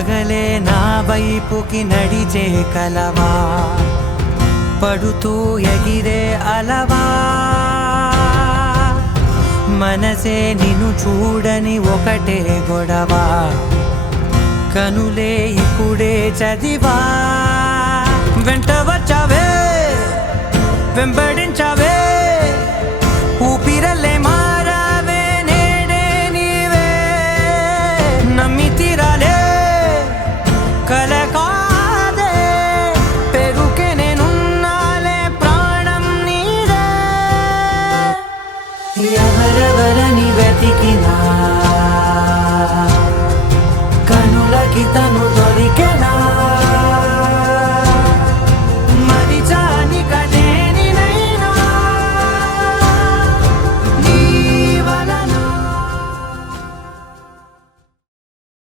పగలే నా వైపుకి నడిచే కలవా పడుతూ ఎగిరే అలవా మనసే నిన్ను చూడని ఒకటే గొడవ కనులే ఇప్పుడే చదివా వెంట వచ్చావే వెంబడి